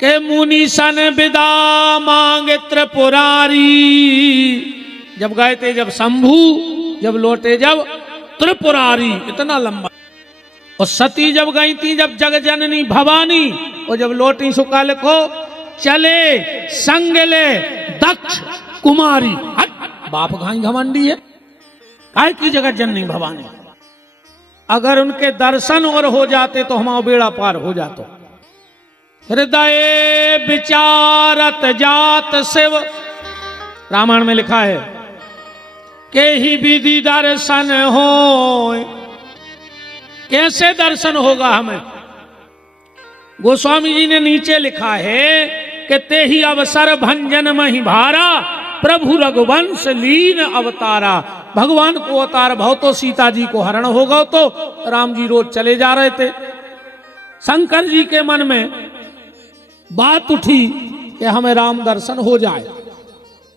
के मुनि सन विदा मांगे त्रिपुरारी। जब गए थे जब शंभू, जब लौटे जब त्रिपुरारी, इतना लंबा। और सती जब गई थी जब जगजननी भवानी, और जब लौटी सुखा लिखो चले संग ले दक्ष कुमारी। बाप घाई घमंडी है, काय की जगजननी भवानी। अगर उनके दर्शन और हो जाते तो हमारा बेड़ा पार हो जाता। हृदय विचारत जात शिव, रामायण में लिखा है के ही विधि दर्शन हो। कैसे दर्शन होगा हमें? गोस्वामी जी ने नीचे लिखा है कि ते ही अवसर भंजन मही भारा, प्रभु रघुवंश लीन अवतारा। भगवान को अवतार भाव तो सीता जी को हरण होगा, तो राम जी रोज चले जा रहे थे। शंकर जी के मन में बात उठी कि हमें राम दर्शन हो जाए।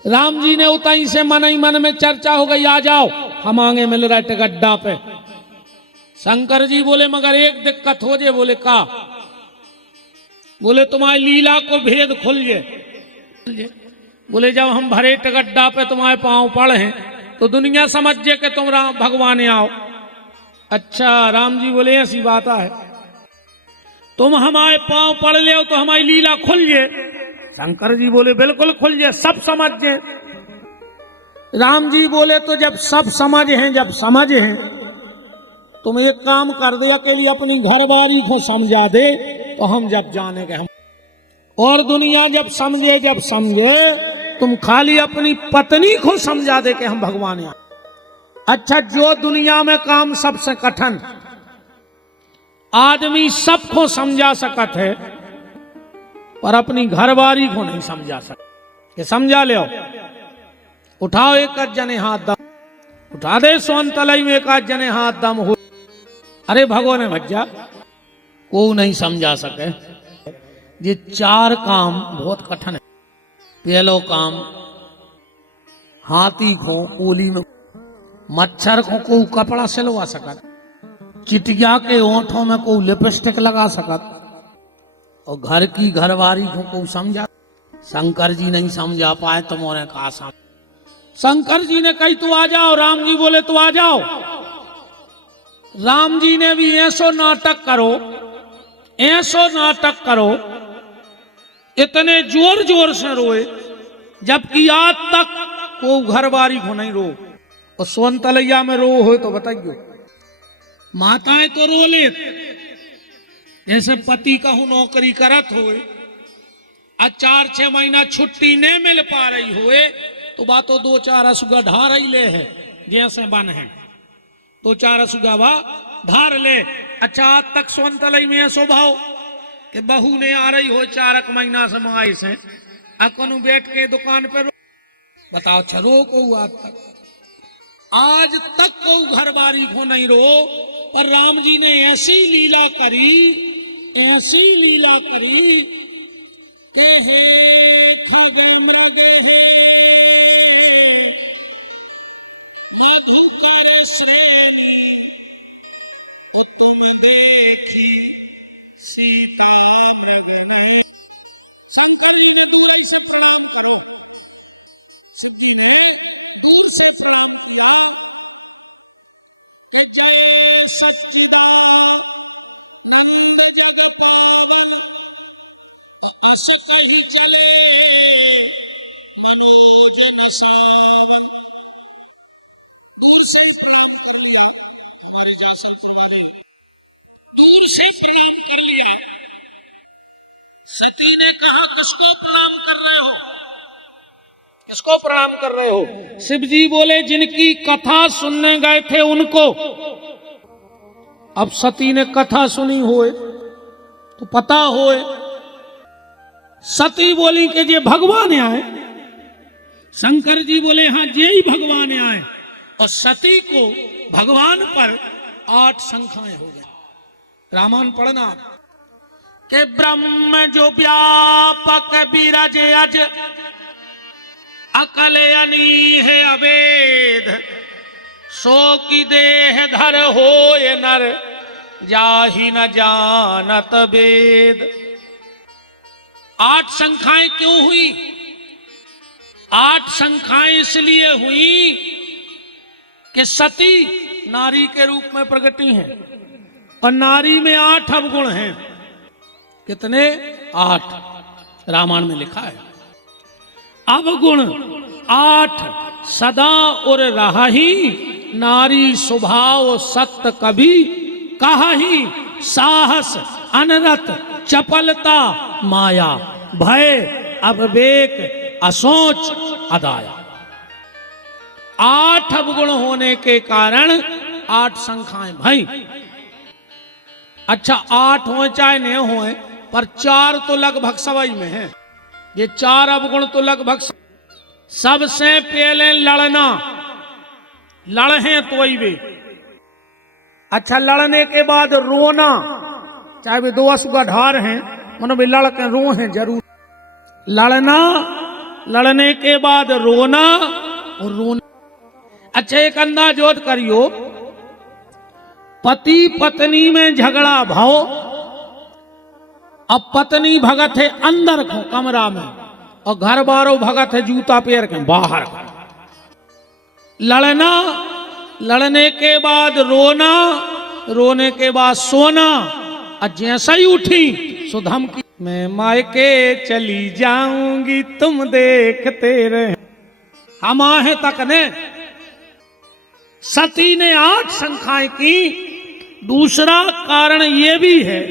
राम जी ने उताई से मन ही मन में चर्चा हो गई, आ जाओ हम आगे मिल रहे टिकड्डा पे। शंकर जी बोले मगर एक दिक्कत हो जाए। बोले का? बोले तुम्हारी लीला को भेद खुल जाए। बोले जब हम भरे टिकड्डा पे तुम्हारे पांव पड़े हैं तो दुनिया समझ जाए कि तुम राम भगवान आओ। अच्छा राम जी बोले ऐसी बात है, तुम हमारे पांव पड़ ले तो हमारी लीला खुल जाए। शंकर जी बोले बिल्कुल खुल जाए, सब समझ जाए। राम जी बोले तो जब सब समझ हैं, जब समझ हैं तुम एक काम कर दे, अकेली अपनी घरवाली को समझा दे तो हम जब जाने के हम, और दुनिया जब समझे तुम खाली अपनी पत्नी को समझा दे कि हम भगवान हैं। अच्छा जो दुनिया में काम सबसे कठिन, आदमी सबको समझा सकत है पर अपनी घरवाली को नहीं समझा सकता। ये समझा ले, उठाओ एक जने हाथ दम, उठा दे सोन तलई में एक जने हाथ दम हो। अरे भगवान भज्जा को नहीं समझा सके। ये चार काम बहुत कठिन है। पहलो काम, हाथी को ओली में, मच्छर को कपड़ा सिलवा सकत, चिटिया के ओंठों में को लिपस्टिक लगा सकत, और घर की घरवारी को समझा। शंकर जी नहीं समझा पाए तो मोने कहा समझ। शंकर जी ने कही तू आ जाओ, राम जी बोले तू आ जाओ। राम जी ने भी ऐसो नाटक करो, ऐसो नाटक करो, इतने जोर जोर से रोए जबकि आज तक को घरवारी को नहीं रो। और सोन तलैया में रो हो तो बताइयो, माताएं तो रो ले, जैसे पति कहूं नौकरी करत हुए आज 4-6 महीना छुट्टी नहीं मिल पा रही हुए तो बातों 2-4 असुगा ढार ही ले है, जैसे बन है 2-4 असुगा वा धार ले। अच्छा आज तक सोन तलई में स्वभाव कि बहू ने आ रही हो 4 महीना से मंगाई से अकनु बैठ के दुकान पर बताओ छरो को आज तक को घरबारी को नहीं रो। पर राम जी ने ऐसी लीला करी, ऐसी लीला करी कि तुम देखी सीता शंकर जी ने दूर से प्रणाम किया, दूर से प्रणाम किया कि जय सच्चिदानंद जगपावन असक ही चले मनोज निसावन। दूर से ही प्रणाम कर लिया, हमारे जासपुर वाले दूर से प्रणाम कर लिया। सती ने कहा किसको प्रणाम कर रहे हो, किसको प्रणाम कर रहे हो? शिव जी बोले जिनकी कथा सुनने गए थे उनको। अब सती ने कथा सुनी होए तो पता होए, सती बोली कि ये भगवान आए। शंकर जी बोले हाँ ये ही भगवान आए। और सती को भगवान पर 8 शंखाएं हो गई। रामायण पढ़ना के ब्रह्म जो व्यापक विरज अज अकल अनी है अवेद, सो की देह धर होए नर जाहि न जानत वेद। 8 संख्याएं क्यों हुई? 8 संख्याएं इसलिए हुई कि सती नारी के रूप में प्रगटी हैं और नारी में 8 अवगुण हैं। कितने? 8 रामायण में लिखा है। अवगुण 8 सदा और रही, नारी स्वभाव सत्य कभी कहाही, साहस अनरत चपलता माया, भय अविवेक असोच अदाया। 8 अवगुण होने के कारण 8 संख्याएं भाई। अच्छा 8 हो चाहे नहीं हो, पर 4 तो लगभग सवाई में है। ये 4 अवगुण तो लगभग सबसे पहले लड़ना, लड़े तो ही वे। अच्छा लड़ने के बाद रोना, चाहे वे 2 अश्रु का ढार हैं, मनो वे लड़ के रो हैं जरूर। लड़ना, लड़ने के बाद रोना और रोना। अच्छा एक अंदाज और करियो, पति पत्नी में झगड़ा भाव, अब पत्नी भगत है अंदर को कमरा में और घर बारो भगत है जूता पैर के बाहर। लड़ना, लड़ने के बाद रोना, रोने के बाद सोना, और जैसा ही उठी सो धमकी, मैं मायके चली जाऊंगी तुम देखते रहे। हम आहे तक ने सती ने 8 संख्याएं की। दूसरा कारण ये भी है,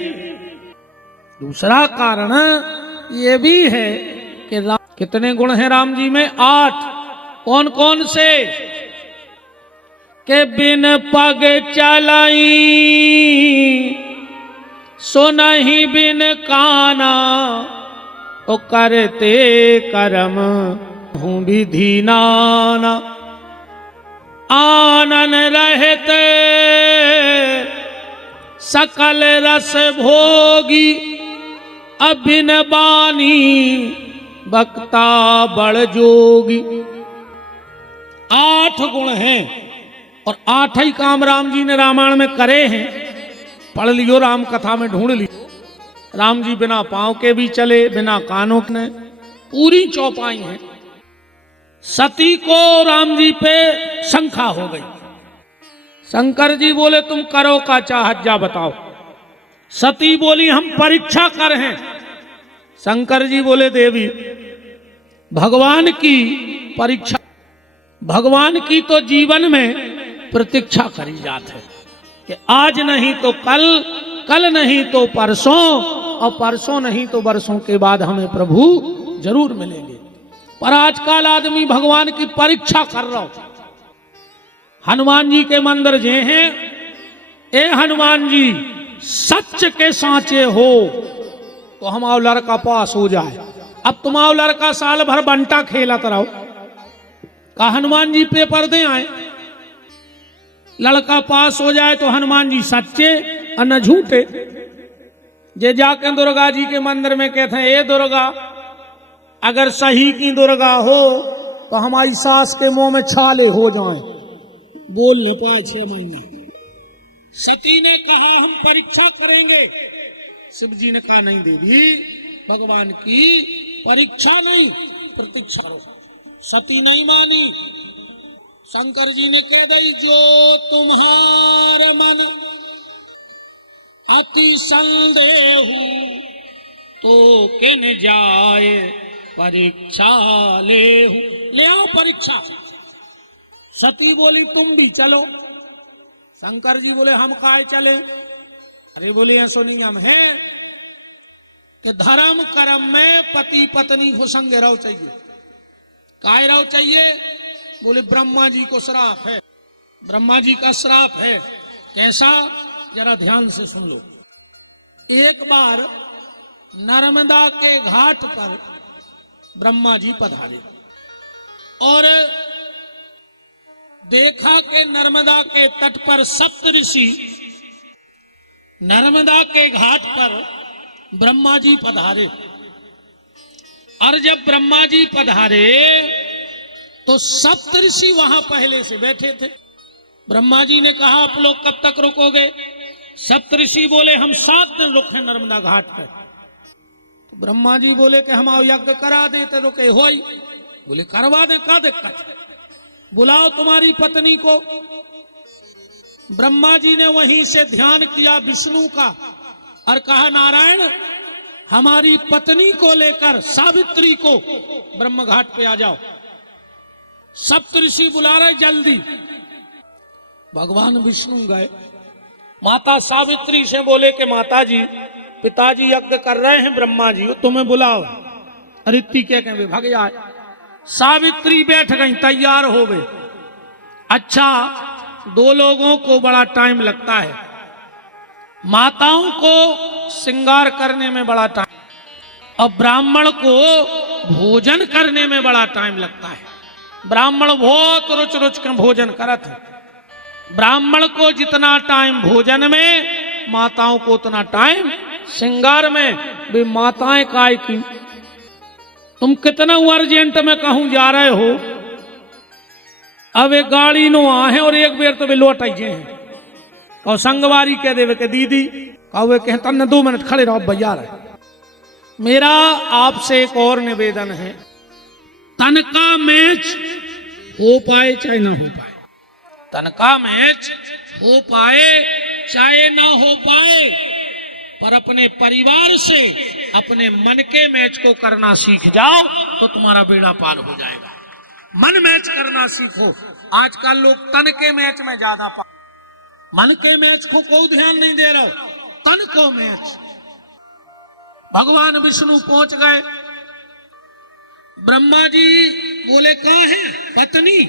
दूसरा कारण ये भी है कि कितने गुण हैं राम जी में? 8। कौन कौन से? के बिन पग चलाई सो नहीं बिन काना, ओ करते करम हूं विधि नाना, आनन रहते सकल रस भोगी, अभिन बानी बक्ता बड़ जोगी। 8 गुण हैं और 8 ही काम राम जी ने रामायण में करे हैं। पढ़ लियो, राम कथा में ढूंढ लियो। राम जी बिना पांव के भी चले, बिना कानों के, पूरी चौपाई है। सती को राम जी पे शंका हो गई। शंकर जी बोले तुम करो का चाहत जा बताओ। सती बोली हम परीक्षा कर हैं। शंकर जी बोले देवी भगवान की परीक्षा, भगवान की तो जीवन में प्रतीक्षा करी जात है कि आज नहीं तो कल, कल नहीं तो परसों, और परसों नहीं तो वर्षों के बाद हमें प्रभु जरूर मिलेंगे। पर आजकल आदमी भगवान की परीक्षा कर रहा हो। हनुमान जी के मंदिर जे हैं, ए हनुमान जी सच के सांचे हो तो हमारा लड़का पास हो जाए। अब तुम्हारा लड़का साल भर बंटा खेलत रहो, का हनुमान जी पेपर दे आए, लड़का पास हो जाए तो हनुमान जी सच्चे और न झूठे। जे जाके दुर्गा जी के मंदिर में कहते हैं ए दुर्गा, अगर सही की दुर्गा हो तो हमारी सास के मुंह में छाले हो जाएं, बोल न पाए 6 महीने। सती ने कहा हम परीक्षा करेंगे। शिव जी ने कहा नहीं देवी, भगवान की परीक्षा नहीं प्रतीक्षा करो। सती नहीं मानी। शंकर जी ने कह दी जो तुम्हारे मन अति संदेह तो किन जाए परीक्षा ले आओ परीक्षा। सती बोली तुम भी चलो। शंकर जी बोले हम काहे चले? अरे बोले ऐसो नियम है कि धर्म कर्म में पति पत्नी को संग रहो चाहिए। काहे रहो चाहिए? बोले ब्रह्मा जी को श्राप है, ब्रह्मा जी का श्राप है। कैसा? जरा ध्यान से सुन लो। एक बार नर्मदा के घाट पर ब्रह्मा जी पधारे और देखा कि नर्मदा के तट पर सप्तऋषि नर्मदा के घाट पर ब्रह्मा जी पधारे। और जब ब्रह्मा जी पधारे तो सप्तऋषि वहां पहले से बैठे थे। ब्रह्मा जी ने कहा आप लोग कब तक रुकोगे? सप्तऋषि बोले हम 7 दिन रुके नर्मदा घाट पर। तो ब्रह्मा जी बोले कि हम यज्ञ करा देते तो कहे हो ही। बोले करवा दे, क्या दिक्कत है, बुलाओ तुम्हारी पत्नी को। ब्रह्मा जी ने वहीं से ध्यान किया विष्णु का और कहा नारायण हमारी पत्नी को लेकर सावित्री को ब्रह्म घाट पे आ जाओ। सप्तऋषि बुला रहे जल्दी। भगवान विष्णु गए, माता सावित्री से बोले कि माता जी पिताजी यज्ञ कर रहे हैं, ब्रह्मा जी तुम्हें बुलाओ। अरिति क्या कहें भाग जाए। सावित्री बैठ गई, तैयार हो गए। अच्छा, दो लोगों को बड़ा टाइम लगता है, माताओं को श्रृंगार करने में बड़ा टाइम और ब्राह्मण को भोजन करने में बड़ा टाइम लगता है। ब्राह्मण बहुत रुच रुच कर भोजन करत है। ब्राह्मण को जितना टाइम भोजन में, माताओं को उतना टाइम श्रृंगार में। वे माताएं काय की, तुम कितना अर्जेंट में कहूं जा रहे हो, अब एक गाड़ी नो आहे और एक बेर तो वे लौट आई हैं। और संगवारी कह देवे के दीदी कहे कहें तन्ने 2 मिनट खड़े रहो भैया रहे। मेरा आपसे एक और निवेदन है, तन का मैच हो पाए चाहे ना हो पाए, तन का मैच हो पाए चाहे ना हो पाए, पर अपने परिवार से अपने मन के मैच को करना सीख जाओ तो तुम्हारा बेड़ा पार हो जाएगा। मन मैच करना सीखो। आजकल लोग तन के मैच में ज्यादा मन के मैच को कोई ध्यान नहीं दे रहे, तन को मैच। भगवान विष्णु पहुंच गए। ब्रह्मा जी बोले कहाँ है पत्नी?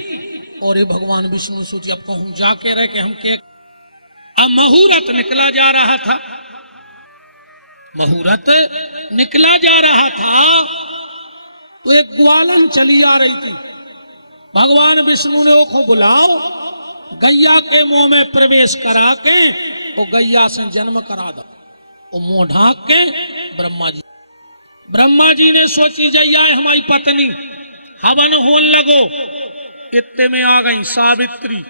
और ये भगवान विष्णु सोचे अब कहूं जाके रहे कि हम के। अब मुहूर्त निकला जा रहा था, मुहूर्त निकला जा रहा था तो एक ग्वालन चली आ रही थी। भगवान विष्णु ने ओखो बुलाओ, गैया के मुंह में प्रवेश करा के तो गैया से जन्म करा दो। वो मुंह ढांक के ब्रह्मा जी ने सोची जैया हमारी पत्नी, हवन होन लगो। इतने में आ गई सावित्री।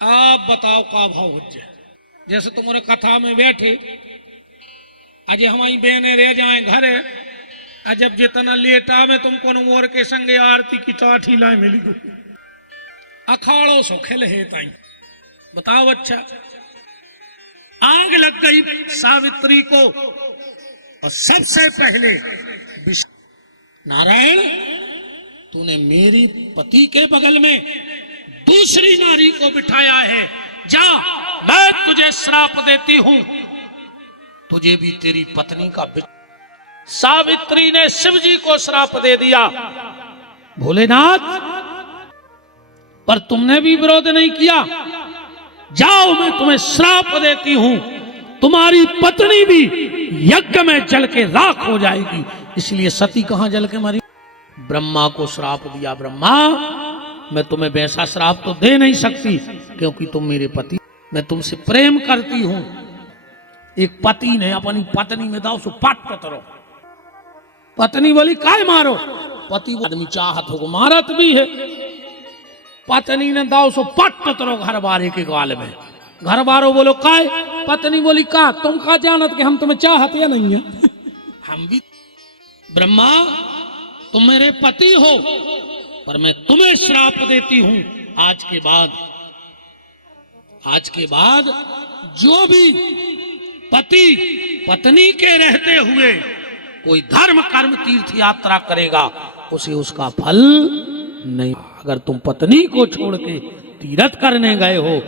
आप बताओ का भाव हो जाए। जैसे तुम्हारे कथा में बैठे आज हमारी बहने रह जाए घर, जब जितना लेटा में तुमको मोर के संगे आरती की चाठी लाए मिली दो अखाड़ों सो खेल है ताई। बताओ अच्छा, आग लग गई सावित्री को। और सबसे पहले नारायण तूने मेरी पति के बगल में दूसरी नारी को बिठाया है, जा मैं तुझे श्राप देती हूं, तुझे भी तेरी पत्नी का। सावित्री ने शिव जी को श्राप दे दिया। भोलेनाथ पर तुमने भी विरोध नहीं किया, जाओ मैं तुम्हें श्राप देती हूं, तुम्हारी पत्नी भी यज्ञ में जल के राख हो जाएगी। इसलिए सती कहां जल के मरी? ब्रह्मा को श्राप दिया। ब्रह्मा मैं तुम्हें वैसा श्राप तो दे नहीं सकती क्योंकि तुम मेरे पति, मैं तुमसे प्रेम करती हूं। एक पति ने अपनी पत्नी में दाव सो पाट पतरो। पत्नी बोली काय मारो? पति आदमी चाहत हो मारत भी है। पत्नी ने दाव सो पाट पतरो घर बारे के गाल में। घर बारो बोलो काय? पत्नी बोली का तुम का जानत कि हम तुम्हें चाहत या नहीं है? हम भी ब्रह्मा तुम मेरे पति हो, पर मैं तुम्हें श्राप देती हूं, आज के बाद जो भी पति पत्नी के रहते हुए कोई धर्म कर्म तीर्थ यात्रा करेगा उसे उसका फल नहीं। अगर तुम पत्नी को छोड़ के तीर्थ करने गए हो,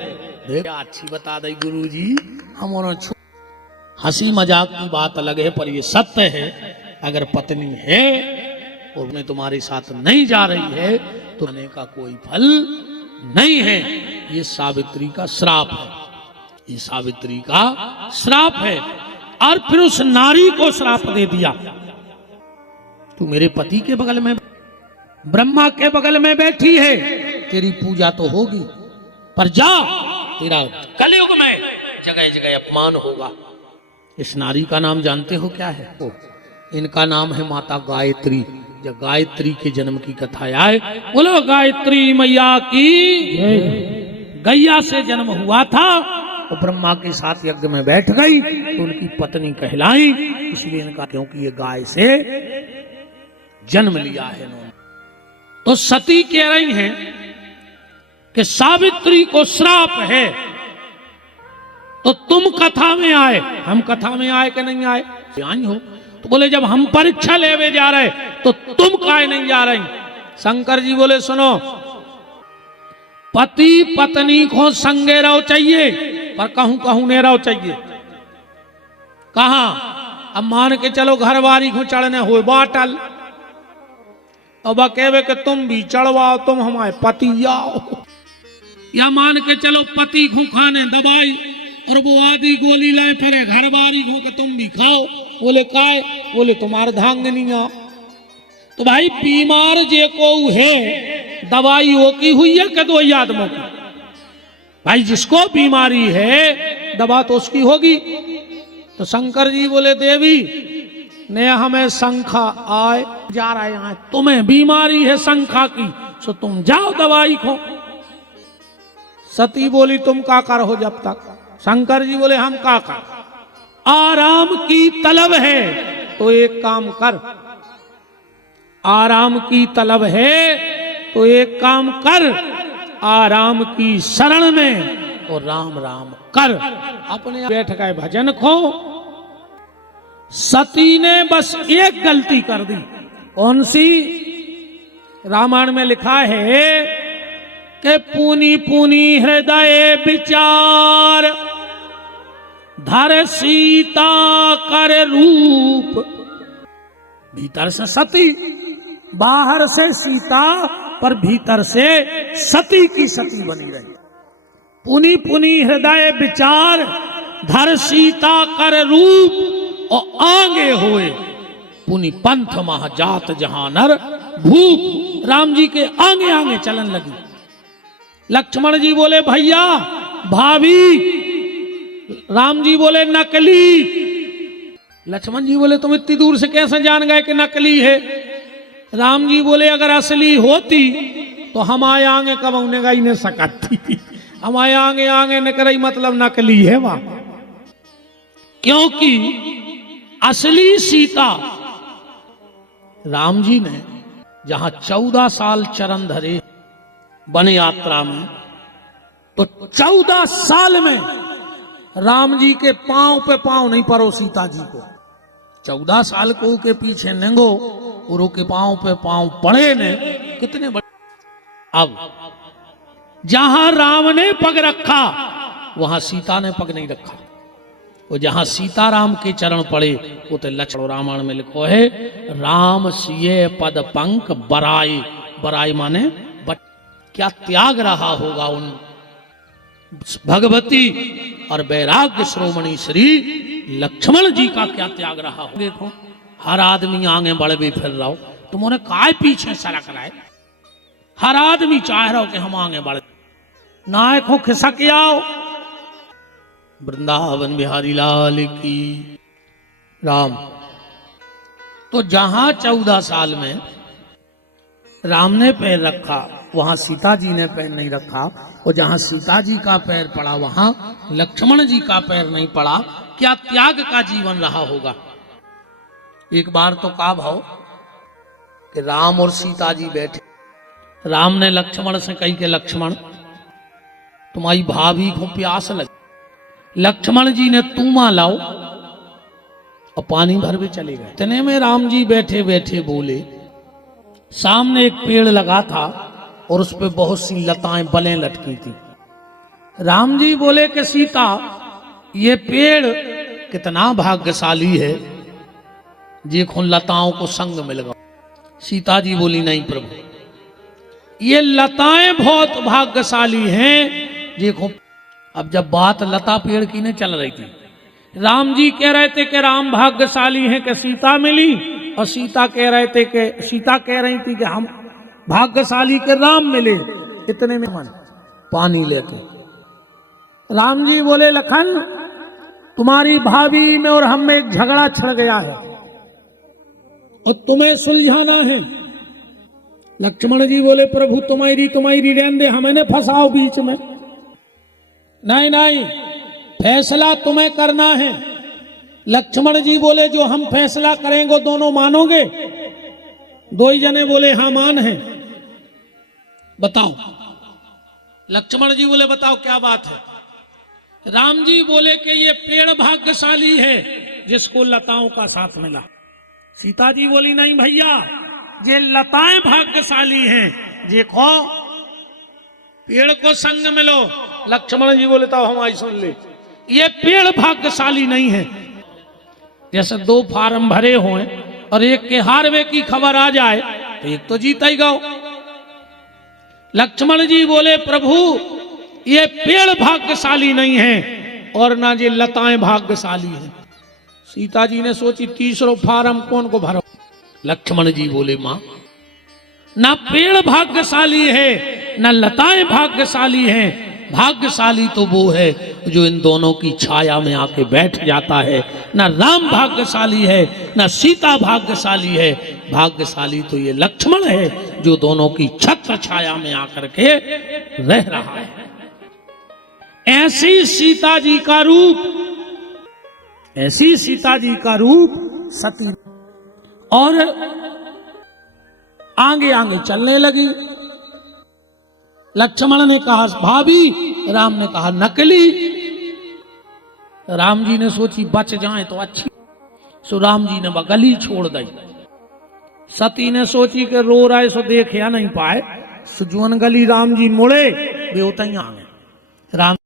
अच्छी बता दे गुरुजी, हम हंसी मजाक की बात अलग है पर ये सत्य है। अगर पत्नी है और उन्हें तुम्हारे साथ नहीं जा रही है तो आने का कोई फल नहीं है। ये सावित्री का श्राप है, ये सावित्री का श्राप है। और फिर उस नारी को श्राप दे दिया, तू मेरे पति के बगल में, ब्रह्मा के बगल में बैठी है, तेरी पूजा तो होगी पर जा, तेरा कलयुग में जगह जगह अपमान होगा। इस नारी का नाम जानते हो क्या है? इनका नाम है माता गायत्री। जब गायत्री के जन्म की कथा आए, बोलो गायत्री मैया की। गैया से जन्म हुआ था और ब्रह्मा के साथ यज्ञ में बैठ गई तो उनकी पत्नी कहलाई, इसलिए इनका क्योंकि ये गाय से जन्म लिया है इन्होंने। तो सती कह रही हैं कि सावित्री को श्राप है, तो तुम कथा में आए, हम कथा में आए कि नहीं आए? आई हो। तो बोले जब हम परीक्षा लेवे जा रहे तो तुम काहे नहीं जा रही? शंकर जी बोले सुनो, पति पत्नी को संगे रहो चाहिए, पर कहूं कहूं ने रहो चाहिए। कहा? अब मान के चलो घर बारी को चढ़ने हो बाटल, अब कहवे कि तुम भी चढ़वाओ, तुम हमारे पति आओ। या मान के चलो पति को खाने दवाई और वो आदि गोली लाए फिर घर बारी को कि तुम भी खाओ। बोले काय? बोले तुम्हारे धांग नहीं आओ। तो भाई बीमार जे को है दवाई वो की हुई है कि दो आदमों की? भाई जिसको बीमारी है दवा तो उसकी होगी। तो शंकर जी बोले देवी ने हमें शंखा आए जा रहे हैं, तुम्हें बीमारी है शंखा की, सो तुम जाओ दवाई खो। सती बोली तुम का कर हो जब तक? शंकर जी बोले हम का कर, आराम की तलब है तो एक काम कर, आराम की तलब है तो एक काम कर, आराम की शरण में और राम राम कर। अपने बैठ गए भजन खो। सती ने बस एक गलती कर दी। कौन सी? रामायण में लिखा है कि पुनी पुनी हृदय विचार धर सीता कर रूप। भीतर से सती, बाहर से सीता, पर भीतर से सती की सती बनी रही। पुनी पुनी हृदय विचार धर सीता कर रूप और आगे होए पुनि पंथ महाजात जहानर भूप। राम जी के आगे आगे चलन लगी। लक्ष्मण जी बोले भैया भाभी, राम जी बोले नकली। लक्ष्मण जी बोले तुम इतनी दूर से कैसे जान गए कि नकली है? राम जी बोले अगर असली होती तो हमारे आगे कब उन्हें गई ने सकती थी, हमारे आगे आगे न करई मतलब नकली है वहां। क्योंकि असली सीता राम जी ने जहां 14 साल चरण धरे वन यात्रा में, तो 14 साल में राम जी के पांव पे पांव नहीं परो सीता जी को। 14 साल को के पीछे नेंगो और के पांव पे पांव पड़े ने कितने बड़े। अब जहां राम ने पग रखा वहां सीता ने पग नहीं रखा। वो जहां सीताराम के चरण पड़े वो तो लक्ष्मण रामायण में लिखो है राम सिए पद पंख बराई। बराई माने क्या त्याग रहा होगा उन भगवती और वैराग्य श्रोमणी श्री लक्ष्मण जी का क्या त्याग रहा हो। देखो हर आदमी आगे बढ़ भी फिर रहा हो, तुमने काय पीछे सरक रहा है? हर आदमी चाह रहा हो कि हम आगे बढ़े, नायक हो खिसक आओ। वृंदावन बिहारी लाल की राम। तो जहां 14 साल में राम ने पैर रखा वहां सीता जी ने पैर नहीं रखा, और जहां सीता जी का पैर पड़ा वहां लक्ष्मण जी का पैर नहीं पड़ा। क्या त्याग का जीवन रहा होगा। एक बार तो का भाव कि राम और सीता जी बैठे, राम ने लक्ष्मण से कही कि लक्ष्मण तुम्हारी भाभी को प्यास लगी। लक्ष्मण जी ने तूमा लाओ और पानी भर भी चले गए। इतने में राम जी बैठे बैठे बोले, सामने एक पेड़ लगा था और उस पे बहुत सी लताएं बलें लटकी थी। राम जी बोले कि सीता ये पेड़ कितना भाग्यशाली है, देखो लताओं को संग मिल गया। सीता जी बोली नहीं प्रभु ये लताएं बहुत भाग्यशाली हैं, देखो। अब जब बात लता पेड़ की नहीं चल रही थी, राम जी कह रहे थे कि राम भाग्यशाली हैं कि सीता मिली, और सीता कह रही थी कि हम भाग्यशाली के राम मिले। इतने में मन पानी लेके राम जी बोले लखन तुम्हारी भाभी में और हम में एक झगड़ा छिड़ गया है और तुम्हें सुलझाना है। लक्ष्मण जी बोले प्रभु तुम्हारी रहने दे, हमें फंसाओ बीच में। नहीं नहीं फैसला तुम्हें करना है। लक्ष्मण जी बोले जो हम फैसला करेंगे दोनों मानोगे? दो ही जने बोले हाँ मान है। बताओ। लक्ष्मण जी बोले बताओ क्या बात है। राम जी बोले कि ये पेड़ भाग्यशाली है जिसको लताओं का साथ मिला। सीता जी बोली नहीं भैया, ये लताएं भाग्यशाली हैं, देखो पेड़ को संग मिलो। लक्ष्मण जी बोले तो हमारी सुन ले, ये पेड़ भाग्यशाली नहीं है। जैसे दो फार्म भरे हुए और एक के हारवे की खबर आ जाए तो एक तो जीता ही गाओ। लक्ष्मण जी बोले प्रभु ये पेड़ भाग्यशाली नहीं है और ना ये लताएं भाग्यशाली हैं। सीता जी ने सोची तीसरो फार्म कौन को भरो। लक्ष्मण जी बोले मां, ना पेड़ भाग्यशाली है ना लताएं भाग्यशाली हैं। भाग्यशाली तो वो है जो इन दोनों की छाया में आके बैठ जाता है। ना राम भाग्यशाली है ना सीता भाग्यशाली है। भाग्यशाली तो ये लक्ष्मण है जो दोनों की छत्र छाया में आकर के रह रहा है। ऐसी सीता जी का रूप, ऐसी सीता जी का रूप सती। और आगे आगे चलने लगी। लक्ष्मण ने कहा भाभी, राम ने कहा नकली। राम जी ने सोची बच जाए तो अच्छी, सो राम जी ने गली छोड़ दी। सती ने सोची कि रो रहा है सो देख या नहीं पाए, सुजुअन गली राम जी मुड़े वे उतई आ गए। राम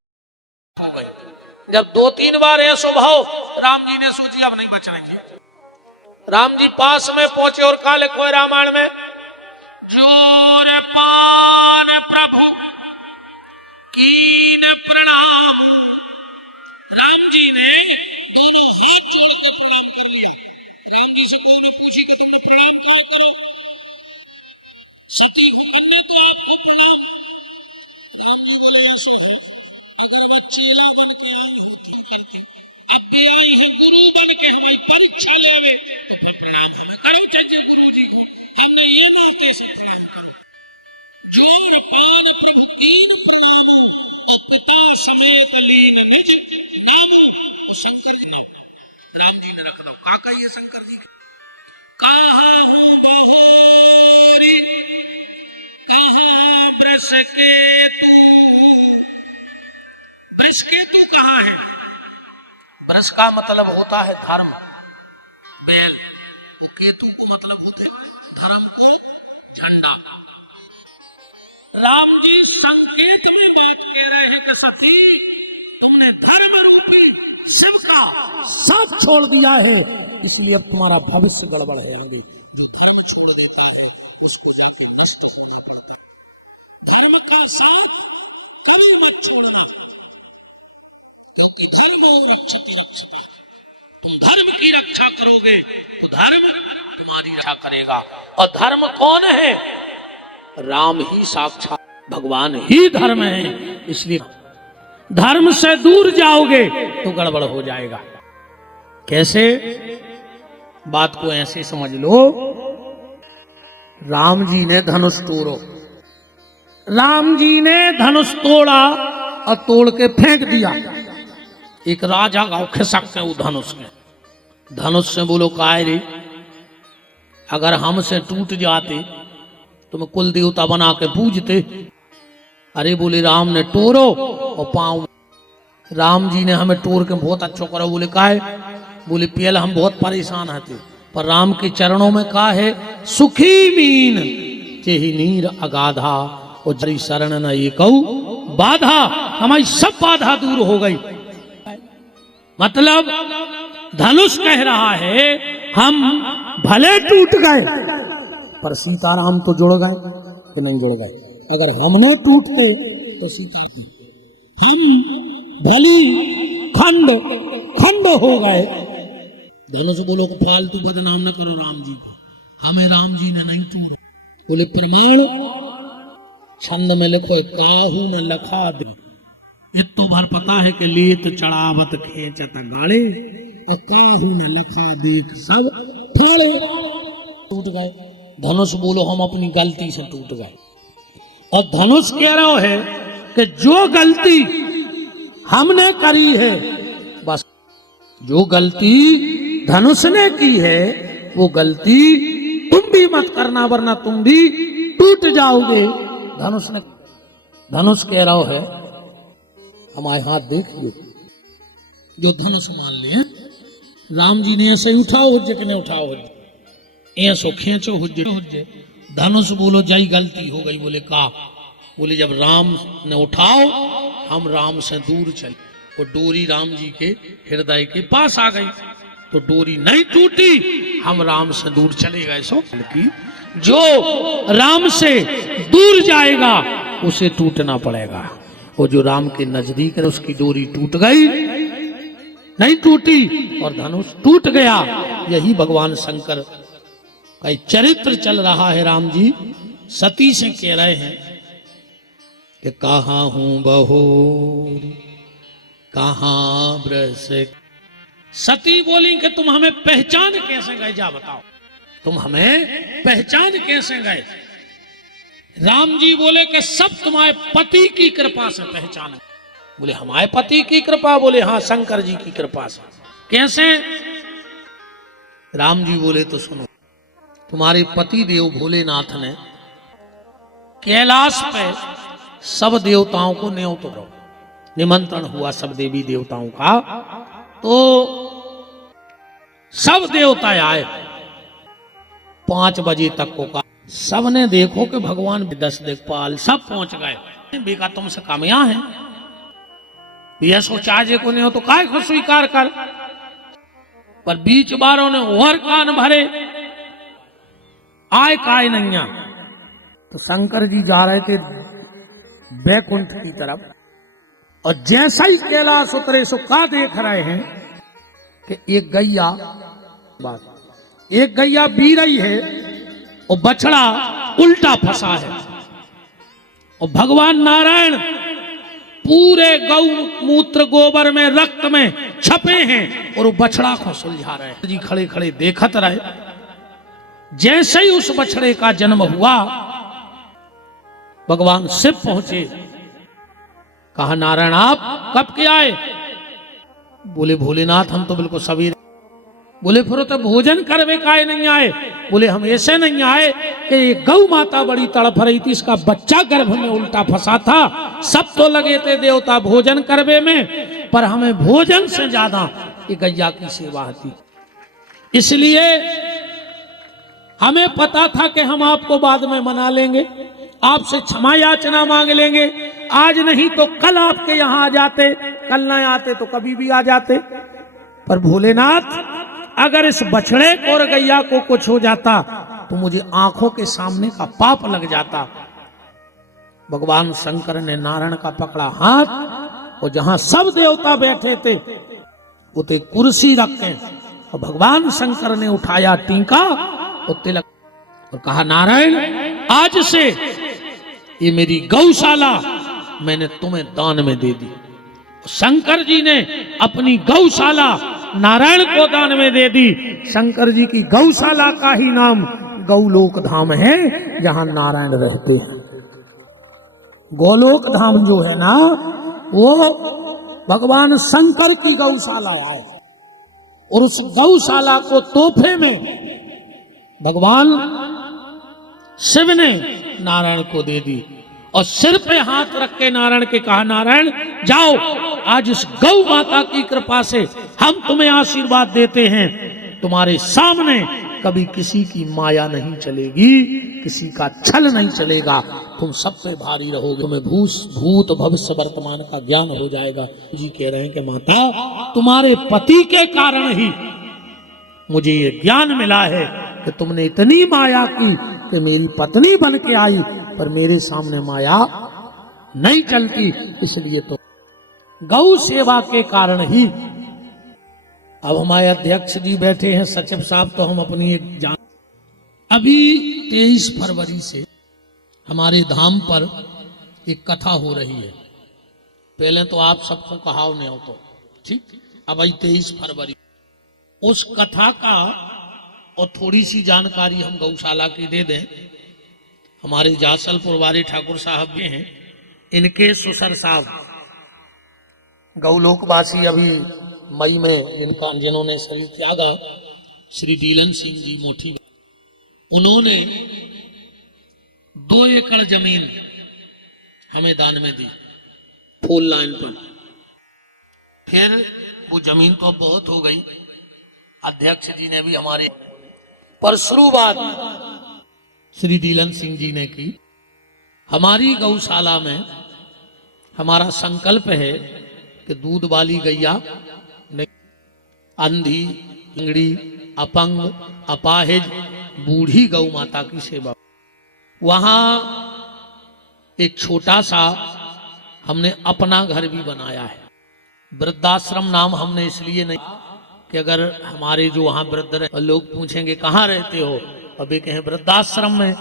जब दो तीन बार है स्वभाव, राम जी ने सोची अब नहीं बचने के। राम जी पास में पहुंचे और कहा लिखो रामायण में, जोर पान प्रभु कीन प्रणाम। राम जी ने राम जी से पूछे कि तुमने प्रणाम क्यों करो। सती ब्रश का मतलब होता है धर्म, केतु को मतलब होता है धर्म को झंडा। राम जी संकेत में कह रहे हैं कि सती तुमने धर्म सब छोड़ दिया है, इसलिए अब तुम्हारा भविष्य गड़बड़ है। आगे जो धर्म छोड़ देता है उसको जाके नष्ट होना पड़ता है। धर्म का साथ कभी मत छोड़ना, क्योंकि धर्म रक्षति रक्षता। तुम धर्म की रक्षा करोगे तो धर्म तुम्हारी रक्षा करेगा। और धर्म कौन है? राम ही साक्षात भगवान ही धर्म है। इसलिए धर्म से दूर जाओगे तो गड़बड़ हो जाएगा। कैसे? बात को ऐसे समझ लो, राम जी ने धनुष तोड़ो, राम जी ने धनुष तोड़ा और तोड़ के फेंक दिया। एक राजा गांव खिसक के वो धनुष के, धनुष से बोलो काय रे, अगर हमसे टूट जाते तुम कुल देवता बना के पूजते। अरे बोले राम ने तोड़ो और पाँव। राम जी ने हमें तोड़ के बहुत अच्छा करो। बोले काहे? बोले पहले हम बहुत परेशान थे, पर राम के चरणों में कहा है सुखी मीन जेहि नीर अगाधा और जरी शरण न ये कहू बाधा। हमारी सब बाधा दूर हो गई। मतलब धनुष कह रहा है हम भले टूट गए पर सीताराम तो जुड़ गए कि नहीं जुड़ गए। अगर हम न टूटते तो सीता हम भली खंड खंड हो गए। धनुष बोलो को फालतू बदनाम न करो राम जी को, हमें राम जी ने नहीं तोड़ा। बोले प्रमाण छंद में लिखो काहू न लखा दे। इतो भर पता है कि लेत चढ़ावत खेचत गाड़े और काहू न लखा देख सब फाड़े। टूट गए। धनुष बोलो हम अपनी गलती से टूट गए। और धनुष कह रहा है कि जो गलती हमने करी है। बस जो गलती धनुष ने की है वो गलती तुम भी मत करना, वरना तुम भी टूट जाओगे। धनुष कह रहा है हमारे हाथ देखिए, जो धनुष मान लिए राम जी ने ऐसे उठाओ हुज्जे कि नहीं उठाओ हुज्जे, ऐसो खींचो हुज्जे। धनुष बोलो जाई गलती हो गई। बोले का? बोले जब राम ने उठाओ हम राम से दूर चले, वो डोरी राम जी के हृदय के पास आ गई, तो डोरी नहीं टूटी, हम राम से दूर चले गए। सो की जो राम से दूर जाएगा उसे टूटना पड़ेगा, वो जो राम के नजदीक है उसकी डोरी टूट गई, नहीं टूटी और धनुष टूट गया। यही भगवान शंकर का चरित्र चल रहा है। राम जी सती से कह रहे हैं कि कहाँ हूं बहोर कहाँ ब्रस। सती बोली कि तुम हमें पहचान कैसे गए, जा बताओ तुम हमें पहचान कैसे गए। राम जी बोले कि सब तुम्हारे पति की कृपा से पहचान। बोले हमारे पति की कृपा? बोले हाँ शंकर जी की कृपा से। कैसे? राम जी बोले तो सुनो, तुम्हारे पति देव भोलेनाथ ने कैलाश पे सब देवताओं को न्योत करो, निमंत्रण हुआ सब देवी देवताओं का, तो सब देवता आए 5 बजे तक को का। सबने देखो कि भगवान 10 देखपाल सब पहुंच गए। बेका तुमसे कम यहाँ है, यह सोचा जे को नहीं हो तो काय को स्वीकार कर। पर बीच बारों ने और कान भरे, आए काय नहीं आ। तो शंकर जी जा रहे थे बैकुंठ की तरफ, और जैसा ही कैलाश उतरे सो का देख रहे हैं कि एक गैया बी रही है और बछड़ा उल्टा फंसा है, और भगवान नारायण पूरे गौ मूत्र गोबर में रक्त में छपे हैं और वो बछड़ा को सुलझा रहे हैं। जी खड़े खड़े देखत रहे। जैसे ही उस बछड़े का जन्म हुआ भगवान शिव पहुंचे, कहा नारायण आप कब के आए? बोले भोलेनाथ हम तो बिल्कुल सवेरे। बोले फिर तो भोजन करवे काहे नहीं आए? बोले हम ऐसे नहीं आए कि ये गौ माता बड़ी तड़फ रही थी, इसका बच्चा गर्भ में उल्टा फंसा था, सब तो लगे थे देवता भोजन करवे में, पर हमें भोजन से ज्यादा ये गैया की सेवा थी। इसलिए हमें पता था कि हम आपको बाद में मना लेंगे, आपसे क्षमा याचना मांग लेंगे, आज नहीं तो कल आपके यहाँ आ जाते, कल नहीं आते तो कभी भी आ जाते। पर भोलेनाथ अगर इस बछड़े और गैया को कुछ हो जाता तो मुझे आंखों के सामने का पाप लग जाता। भगवान शंकर ने नारायण का पकड़ा हाथ, और जहां सब देवता बैठे थे उते कुर्सी रखे, और भगवान शंकर ने उठाया टीका और तिलक और कहा नारायण आज से ये मेरी गौशाला मैंने तुम्हें दान में दे दी। शंकर जी ने अपनी गौशाला नारायण को दान में दे दी। शंकर जी की गौशाला का ही नाम गौलोक धाम है, जहां नारायण रहते हैं। गोलोक धाम जो है ना, वो भगवान शंकर की गौशाला है, और उस गौशाला को तोहफे में भगवान शिव ने नारायण को दे दी, और सिर पे हाथ रख के नारायण के कहा नारायण जाओ, आज इस गौ माता की कृपा से हम तुम्हें आशीर्वाद देते हैं, तुम्हारे सामने कभी किसी की माया नहीं चलेगी, किसी का छल नहीं चलेगा, तुम सब पे भारी रहोगे, तुम्हें भूत भविष्य वर्तमान का ज्ञान हो जाएगा। जी कह रहे हैं कि माता तुम्हारे पति के कारण ही मुझे ये ज्ञान मिला है कि तुमने इतनी माया की कि मेरी पत्नी बन के आई, पर मेरे सामने माया नहीं चलती, इसलिए तो गौ सेवा के कारण ही। अब हमारे अध्यक्ष जी बैठे हैं सचिव साहब, तो हम अपनी एक जान, अभी 23 फरवरी से हमारे धाम पर एक कथा हो रही है। पहले तो आप सबको कहा नहीं हो तो ठीक, अब आई 23 फरवरी उस कथा का और थोड़ी सी जानकारी हम गौशाला की दे दें। हमारे जासलपुर वाले ठाकुर साहब भी हैं, इनके ससुर साहब गौलोकवासी अभी मई में जिन्होंने शरीर त्यागा, श्री डीलन सिंह जी मोठी, उन्होंने 2 एकड़ जमीन हमें दान में दी फुल लाइन पर। फिर वो जमीन तो बहुत हो गई, अध्यक्ष जी ने भी हमारे पर शुरुआत श्री डीलन सिंह जी ने की। हमारी गौशाला में हमारा संकल्प है कि दूध वाली गैया, अंधी, लंगड़ी, अपंग, अपाहिज, बूढ़ी गौ माता की सेवा। वहां एक छोटा सा हमने अपना घर भी बनाया है। वृद्धाश्रम नाम हमने इसलिए नहीं कि अगर हमारे जो वहां वृद्ध रहे लोग पूछेंगे कहाँ रहते हो, अभी कहें वृद्धाश्रम में,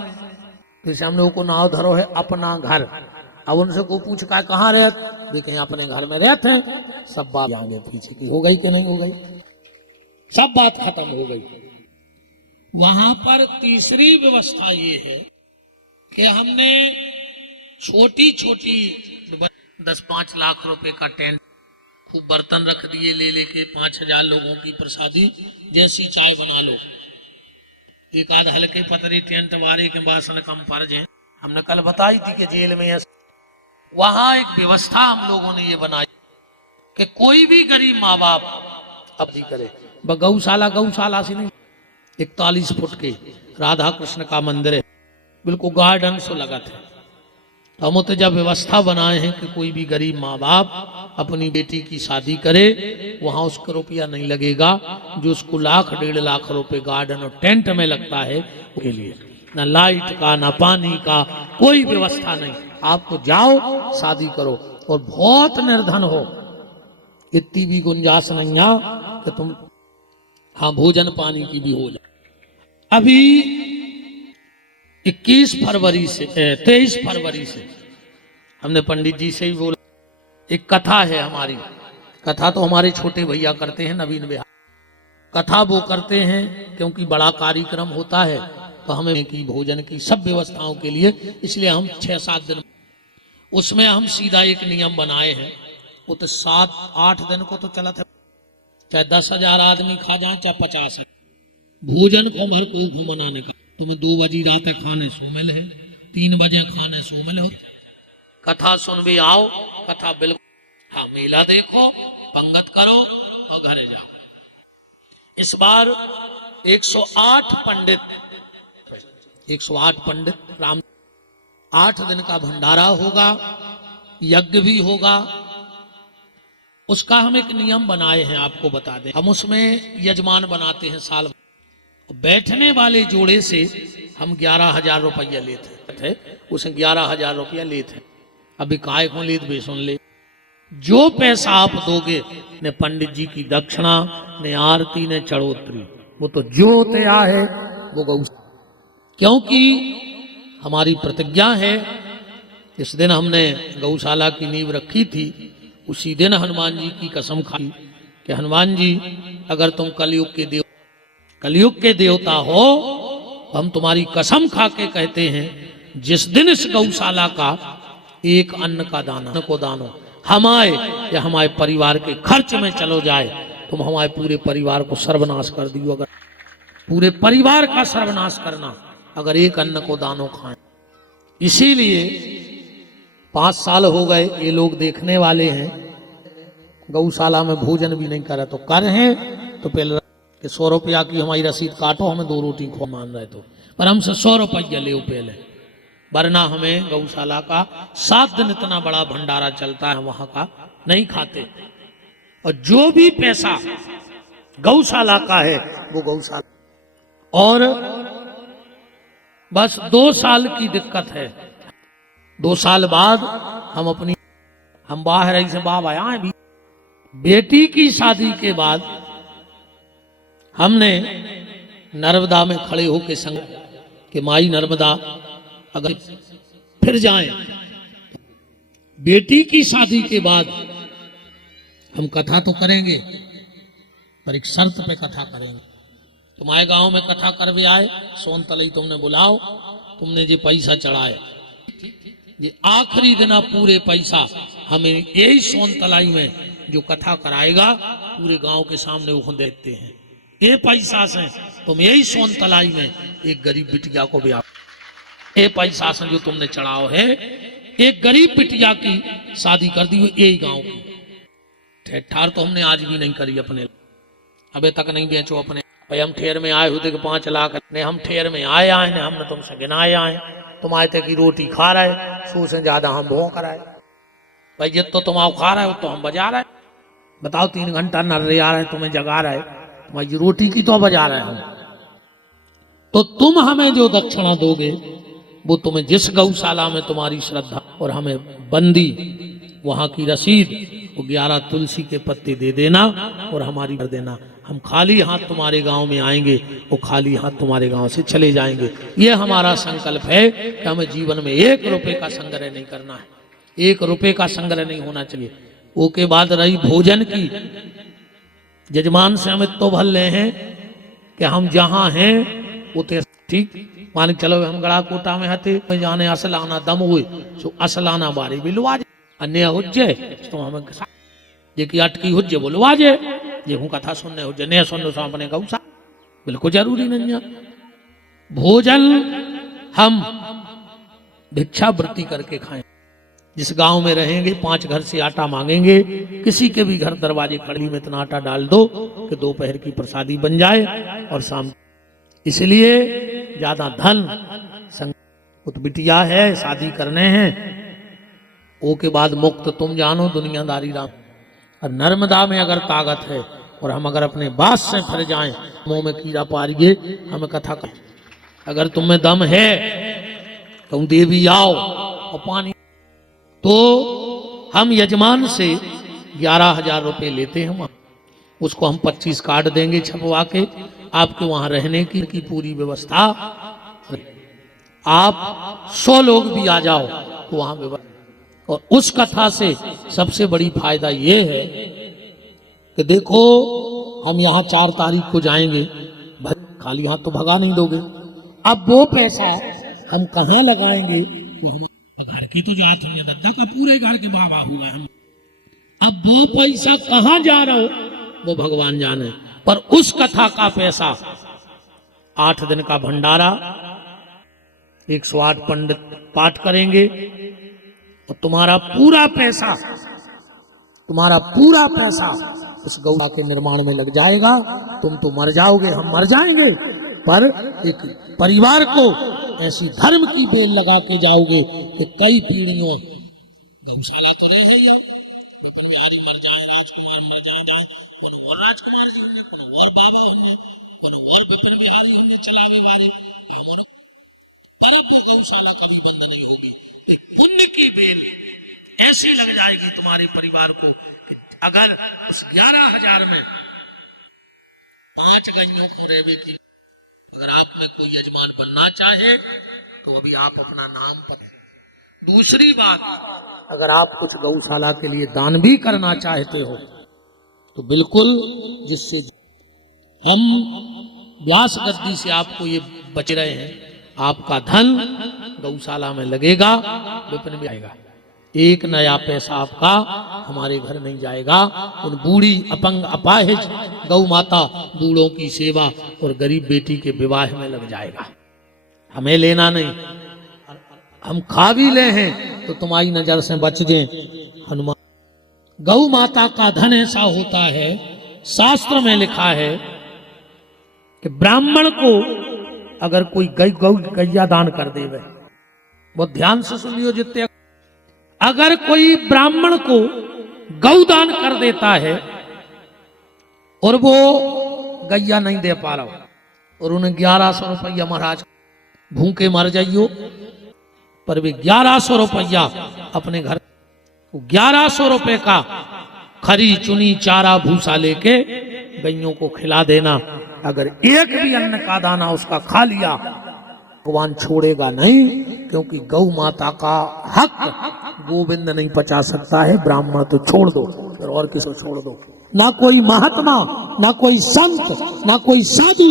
जैसे हम लोग को नाव धरो है अपना घर। अब उनसे को पूछ का कहाँ रहते, वे कहें अपने घर में रहते हैं। सब बात आगे पीछे की हो गई कि नहीं हो गई, सब बात खत्म हो गई। वहां पर तीसरी व्यवस्था ये है कि हमने छोटी छोटी 10-5 लाख रुपए का टेंट, खूब बर्तन रख दिए ले लेके, 5000 लोगों की प्रसादी जैसी चाय बना लो। एक आध हल्के पतरे टेंट वारे के बासन कम फर्ज हैं। हमने कल बताई थी कि जेल में वहां एक व्यवस्था हम लोगों ने ये बनाई कि कोई भी गरीब माँ बाप अब नहीं करे। गौशाला से नहीं, 41 फुट के राधा कृष्ण का मंदिर है, बिल्कुल गार्डन से लगा था। हम तो जब व्यवस्था बनाए हैं कि कोई भी गरीब माँ बाप अपनी बेटी की शादी करे, वहां उसको रुपया नहीं लगेगा जो उसको 1-1.5 लाख रुपए गार्डन और टेंट में लगता है उसके लिए। ना लाइट का ना पानी का कोई व्यवस्था नहीं। आपको जाओ शादी करो और बहुत निर्धन हो, इतनी भी गुंजाइश नहीं है कि तुम हाँ भोजन पानी की भी हो जाए। अभी 23 फरवरी से हमने पंडित जी से ही बोला, एक कथा है हमारी। कथा तो हमारे छोटे भैया करते हैं, नवीन बिहार कथा वो करते हैं, क्योंकि बड़ा कार्यक्रम होता है तो हमें की भोजन की सब व्यवस्थाओं के लिए, इसलिए हम 6-7 दिन उसमें हम सीधा एक नियम बनाए हैं। वो तो 7-8 दिन को तो चला था, चाहे 10,000 आदमी खा जाए चाहे 50, भोजन को हमारे को मनाने का। तुम्हें 2 बजे रात खाने सोमिल है, 3 बजे खाने सोमिल हो। कथा सुन भी आओ, कथा बिल्कुल हाँ मेला देखो, पंगत करो और घरे जाओ। इस बार 108 पंडित राम 8 दिन का भंडारा होगा, यज्ञ भी होगा। उसका हम एक नियम बनाए हैं, आपको बता दें। हम उसमें यजमान बनाते हैं साल। बैठने वाले जोड़े से हम 11,000 रुपया लेते थे, उसे 11,000 रुपया लेते। अभी काय को लेते भी सुन ले, जो पैसा आप दोगे ने पंडित जी की दक्षिणा ने आरती ने चढ़ोतरी, वो तो जो तया है वो गौ। क्योंकि हमारी प्रतिज्ञा है, इस दिन हमने गौशाला की नींव रखी थी, उसी दिन हनुमान जी की कसम खाई कि हनुमान जी अगर तुम कलयुग के देवता हो, हम तुम्हारी कसम खा के कहते हैं, जिस दिन इस गौशाला का एक अन्न का दाना को दानो हमारे या हमारे परिवार के खर्च में चलो जाए, तुम हमारे पूरे परिवार को सर्वनाश कर दियो। अगर पूरे परिवार का सर्वनाश करना, अगर एक अन्न को दानो खाएं। इसीलिए 5 साल हो गए ये लोग देखने वाले हैं, गौशाला में भोजन भी नहीं करे तो कर हैं तो पहले 100 रुपया की हमारी रसीद काटो, हमें 2 रोटी खो मान रहे तो, पर हमसे 100 रुपया ले पहले, वरना हमें गौशाला का 7 दिन इतना बड़ा भंडारा चलता है, वहां का नहीं खाते। और जो भी पैसा गौशाला का है वो गौशाला। और बस 2 साल की दिक्कत है, 2 साल बाद हम बाहर से बाप आया है। बेटी की शादी के बाद हमने नर्मदा में खड़े होकर संग कि माई नर्मदा अगर फिर जाए, बेटी की शादी के बाद हम कथा तो करेंगे, पर एक शर्त पे कथा करेंगे। तुम्हारे गांव में कथा कर भी आए, सोन तलई तुमने बुलाओ, तुमने जो पैसा चढ़ाए, ये आखिरी दिन पूरे पैसा हमें यही सोन तलाई में जो कथा कराएगा पूरे गांव के सामने वो देखते हैं। ये पैसा से तुम यही सोन तलाई में एक गरीब बिटिया को ब्याह, ये पैसा से जो तुमने चढ़ाओ है एक गरीब बिटिया की शादी कर दी हुई यही गांव की। ठेठार तो हमने आज भी नहीं करी अपने, अबे तक नहीं बेचो अपने। भाई हम ठेर में आए होते कि 5 लाख ने, हम ठेर में आए ने, हमने तुमसे गिनाए आए। तुम आए थे कि रोटी खा रहे, सो से ज्यादा हम भोंक रहे। भाई जित तो तुम आओ खा रहे हो तो हम बजा रहे। बताओ 3 घंटा नर्रे आ रहे तुम्हें जगा रहे, तुम्हारी रोटी की तो बजा रहे हम। तो तुम हमें जो दक्षिणा दोगे वो तुम्हें जिस गौशाला में तुम्हारी श्रद्धा, और हमें बंदी वहां की रसीद वो 11 तुलसी के पत्ते दे देना और हमारी कर देना। हम खाली हाथ तुम्हारे गांव में आएंगे, वो खाली हाथ तुम्हारे गांव से चले जाएंगे। ये हमारा संकल्प है कि हमें जीवन में 1 रुपए का संग्रह नहीं करना है, 1 रुपए का संग्रह नहीं होना चाहिए। वो के बाद रही भोजन की, जजमान से हम तो भल ले हैं कि हम जहां हैं उते ठीक मान चलो। हम गड़ा कोटा में हते जाने असलाना दम हुए सो असलाना बारी बिलवा अन्य हुज्जे तो हमें जे की अटकी हुज्जे बोलवा जे जे हूं कथा सुनने हुज्जे ने सुन सो अपने गौसा बिल्कुल जरूरी नहीं है। भोजन हम भिक्षावृत्ति करके खाएं। जिस गांव में रहेंगे 5 घर से आटा मांगेंगे, किसी के भी घर दरवाजे खड़ी में इतना आटा डाल दो कि दोपहर की प्रसादी बन जाए और शाम। इसलिए ज्यादा धन कुछ बिटिया है शादी करने हैं, वो के बाद मुक्त तुम जानो दुनियादारी राम। और नर्मदा में अगर ताकत है और हम अगर अपने बात से फिर जाएं, मुंह में कीड़ा पारिए हमें कथा कर। अगर तुम में दम है तुम देवी आओ और पानी। तो हम यजमान से 11,000 रुपए लेते हैं, उसको हम 25 कार्ड देंगे छपवा के। आपके वहां रहने की पूरी व्यवस्था, आप 100 लोग भी आ जाओ तो वहां व्यवस्था। और उस कथा से सबसे बड़ी फायदा ये है कि देखो हम यहाँ 4 तारीख को जाएंगे, खाली हाथ तो भगा नहीं दोगे। अब वो पैसा हम कहाँ लगाएंगे, तो हम घर की तो जात हुई दादा का पूरे घर के बाबा हुआ हम। अब वो पैसा कहाँ जा रहा हो वो भगवान जाने। पर उस कथा का पैसा 8 दिन का भंडारा, 108 पंडित पाठ करेंगे और तुम्हारा पूरा पैसा इस गौशाला के निर्माण में लग जाएगा। तुम तो मर जाओगे, हम मर जाएंगे, पर एक परिवार को ऐसी धर्म की बेल लगा के जाओगे कि कई पीढ़ियों गौशाला तो रहे हैं यार, विपिन बिहारी मर जाए, राजकुमार मर जाए, और राजकुमार जी होंगे, और बाबा होंगे, और विपिन बिहारी होंगे चलावे वाले हमारे। पर अब गौशाला कभी बंद नहीं होगी। एक पुण्य की बेल ऐसी लग जाएगी तुम्हारे परिवार को कि अगर उस 11,000 में 5 गैयों को रेवे की, अगर आप में कोई यजमान बनना चाहे तो अभी आप अपना नाम पता। दूसरी बात, अगर आप कुछ गौशाला के लिए दान भी करना चाहते हो तो बिल्कुल, जिससे हम व्यास गद्दी से आपको ये बच रहे हैं, आपका धन गौशाला में लगेगा, विपिन भी आएगा। एक नया पैसा आपका हमारे घर नहीं जाएगा। उन बूढ़ी अपंग अपाहिज गौ माता बूढ़ों की सेवा और गरीब बेटी के विवाह में लग जाएगा। हमें लेना नहीं, हम खा भी ले हैं तो तुम्हारी नजर से बच जाए। हनुमान गौ माता का धन ऐसा होता है, शास्त्र में लिखा है कि ब्राह्मण को अगर कोई गैया दान कर देवे, बहुत ध्यान से सुनियो जितने, अगर कोई ब्राह्मण को गौ दान कर देता है और वो गैया नहीं दे पा रहा और उन्हें 1100 रुपया, महाराज भूखे मर जाइयो, पर वे 1100 रुपया अपने घर, 1100 रुपए का खरी चुनी चारा भूसा लेके गैयों को खिला देना। अगर एक भी अन्न का दाना उसका खा लिया भगवान छोड़ेगा नहीं, क्योंकि गौ माता का हक गोविंद नहीं पचा सकता है। ब्राह्मण तो छोड़ दो, फिर और किसी छोड़ दो। ना कोई महात्मा, ना कोई संत, ना कोई साधु,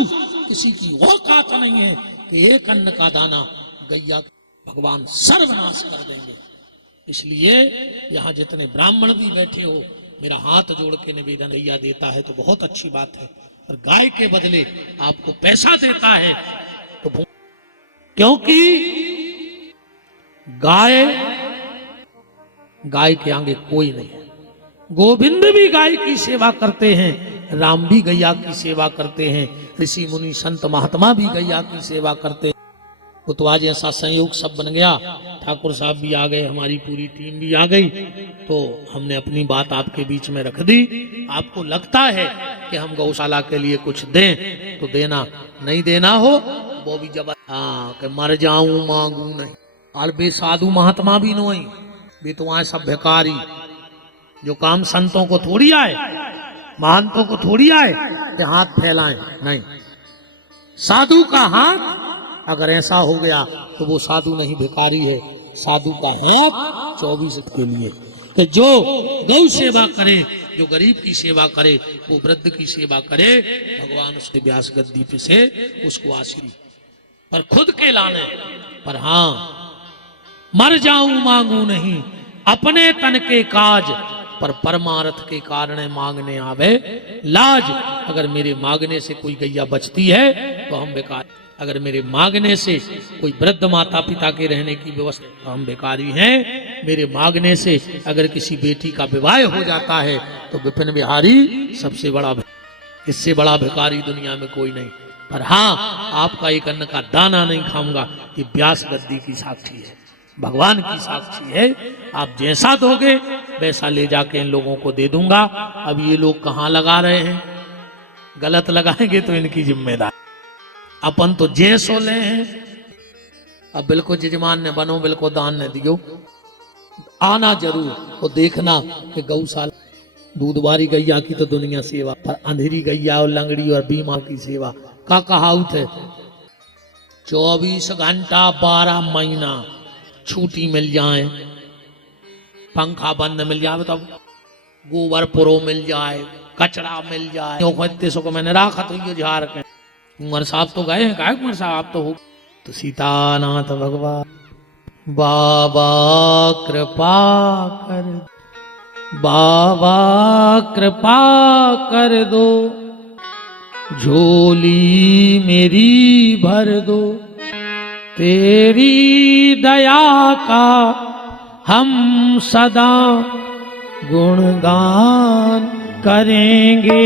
किसी की औकात नहीं है कि एक अन्न का दाना गैया, भगवान सर्वनाश कर देंगे। इसलिए यहाँ जितने ब्राह्मण भी बैठे हो, मेरा हाथ जोड़ के निवेदन गैया देता है तो बहुत अच्छी बात है, और गाय के बदले आपको पैसा देता है तो, क्योंकि गाय के आगे कोई नहीं है। गोविंद भी गाय की सेवा करते हैं, राम भी गैया की सेवा करते हैं, ऋषि मुनि संत महात्मा भी गैया की सेवा करते हैं। तो आज ऐसा संयोग सब बन गया, ठाकुर साहब भी आ गए, हमारी पूरी टीम भी आ गई, तो हमने अपनी बात आपके बीच में रख दी। आपको लगता है कि हम गौशाला के लिए कुछ दें तो देना, नहीं देना हो वो भी जब कि मर जाऊं मांगू नहीं। और बे साधु महात्मा भी नहीं, वे तो आए सब भिखारी, जो काम संतों को थोड़ी आए, महंतों को थोड़ी आए कि हाथ फैलाएं, नहीं। साधु का हाथ अगर ऐसा हो गया तो वो साधु नहीं भिखारी है। साधु का हाथ 24 के लिए कि जो गौ सेवा करे, जो गरीब की सेवा करे, वो वृद्ध की सेवा करे, भगवान उसके व्यास गद्दी पे से उसको आशीर्वाद, पर खुद के लाने पर। हाँ, मर जाऊं मांगू नहीं, अपने तन के काज, पर परमार्थ के कारण मांगने आवे लाज। अगर मेरे मांगने से कोई गैया बचती है तो हम बेकार, अगर मेरे मांगने से कोई वृद्ध माता पिता के रहने की व्यवस्था, तो हम बेकारी हैं। मेरे मांगने से अगर किसी बेटी का विवाह हो जाता है तो विपिन बिहारी सबसे बड़ा, इससे बड़ा भिखारी दुनिया में कोई नहीं। पर हाँ, आपका एक अन्न का दाना नहीं खाऊंगा, ये व्यास गद्दी की साक्षी है, भगवान की साक्षी है। आप जैसा दोगे वैसा ले जाके इन लोगों को दे दूंगा। अब ये लोग कहाँ लगा रहे हैं, गलत लगाएंगे तो इनकी जिम्मेदारी, अपन तो जैसो ले हैं। अब बिल्कुल जजमान ने बनो, बिल्कुल दान ने दियो, आना जरूर तो देखना कि गौशाला दूधवारी गैया की तो दुनिया सेवा, पर अंधेरी गैया और लंगड़ी और बीमा की सेवा का कहावत है। 24 घंटा 12 महीना छुट्टी मिल जाए, पंखा बंद मिल जाए, तब गोबर पुरो मिल जाए, कचरा मिल जाए, को मैंने राखा तो ये झाड़ के। कुंवर साहब तो गए हैं, कहा कुंवर साहब आप तो हो, तो सीतानाथ भगवान बाबा कृपा कर, बाबा कृपा कर दो, झोली मेरी भर दो, तेरी दया का हम सदा गुणगान करेंगे,